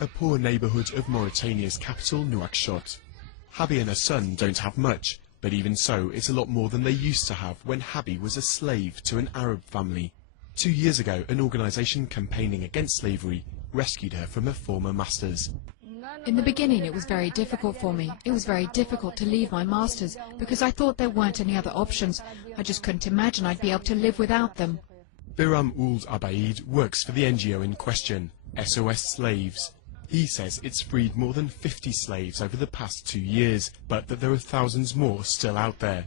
a poor neighbourhood of Mauritania's capital, Nouakchott. Habi and her son don't have much, but even so, it's a lot more than they used to have when Habi was a slave to an Arab family. 2 years ago, an organisation campaigning against slavery rescued her from her former masters. In the beginning, it was very difficult for me. It was very difficult to leave my masters because I thought there weren't any other options. I just couldn't imagine I'd be able to live without them. Biram Ould Abaid works for the NGO in question, SOS Slaves. He says it's freed more than 50 slaves over the past 2 years, but that there are thousands more still out there.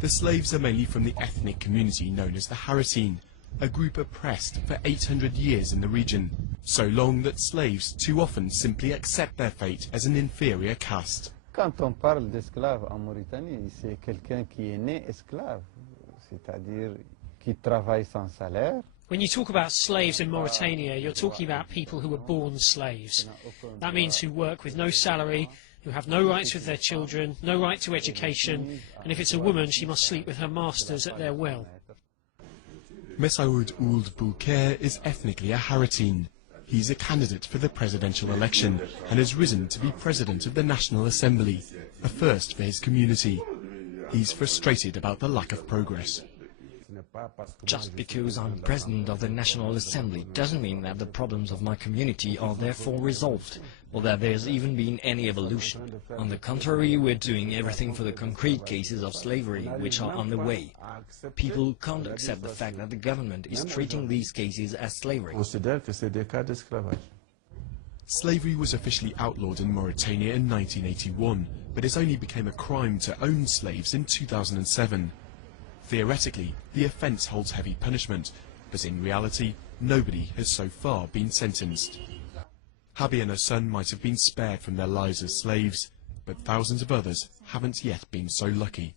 The slaves are mainly from the ethnic community known as the Haratine, a group oppressed for 800 years in the region, so long that slaves too often simply accept their fate as an inferior caste. Quand on parle d'esclave en Mauritanie, c'est quelqu'un qui est né esclave, c'est-à-dire qui travaille sans salaire. When you talk about slaves in Mauritania, you're talking about people who were born slaves. That means who work with no salary, who have no rights with their children, no right to education, and if it's a woman, she must sleep with her masters at their will. Messaoud Ould Bouker is ethnically a Haratine. He's a candidate for the presidential election and has risen to be president of the National Assembly, a first for his community. He's frustrated about the lack of progress. Just because I'm president of the National Assembly doesn't mean that the problems of my community are therefore resolved, or that there's even been any evolution. On the contrary, we're doing everything for the concrete cases of slavery which are on the way. People can't accept the fact that the government is treating these cases as slavery. Slavery was officially outlawed in Mauritania in 1981, but it only became a crime to own slaves in 2007. Theoretically, the offence holds heavy punishment, but in reality, nobody has so far been sentenced. Habi and her son might have been spared from their lives as slaves, but thousands of others haven't yet been so lucky.